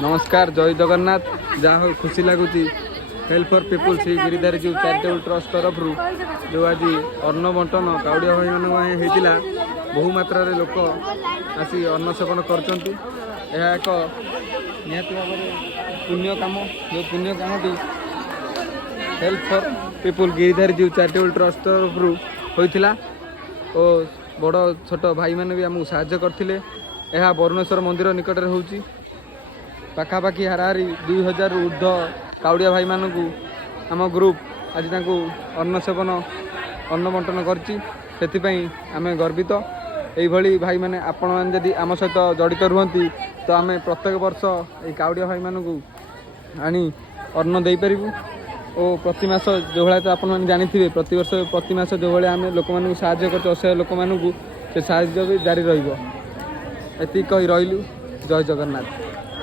नमस्कार जय जगन्नाथ। जहाँ हो खुशी लगुच help for people Shri Giridhari जीव चैरिटेबल ट्रस्ट तरफ जो आज अन्न बंटन काउड़िया भाई मान होता बहु मात्रा लोक आसी अन्न सेवन कर निहत भाव पुण्य कम जो पुण्य कमटी हेल्प फॉर पीपुल गिरिधारी जीव चैरिटेबल ट्रस्ट तरफ होता और बड़ छोट भाई मैंने भी आमको साहाय्य करते। यह बरुणेश्वर मंदिर निकट में होची पाखापाखि हाराहारी 2000 ऊर्ध काउड़िया भाई मानू आम ग्रुप आज अन्न सेवन अन्न बंटन करमें गर्वित। यही भाई मैंने आपण मैंने जदि आम सहित जड़ित रुहति तो आम प्रत्येक वर्ष ये काउड़िया भाई मानू आनी अन्न दे पारू और प्रति मास जो भाई तो आपने जानी प्रति वर्ष प्रति मास जो भाई आम लोक मानू साहाय्य कर असहाय लोक मानू से साहाय्य भी जारी रही कही रही जय जगन्नाथ।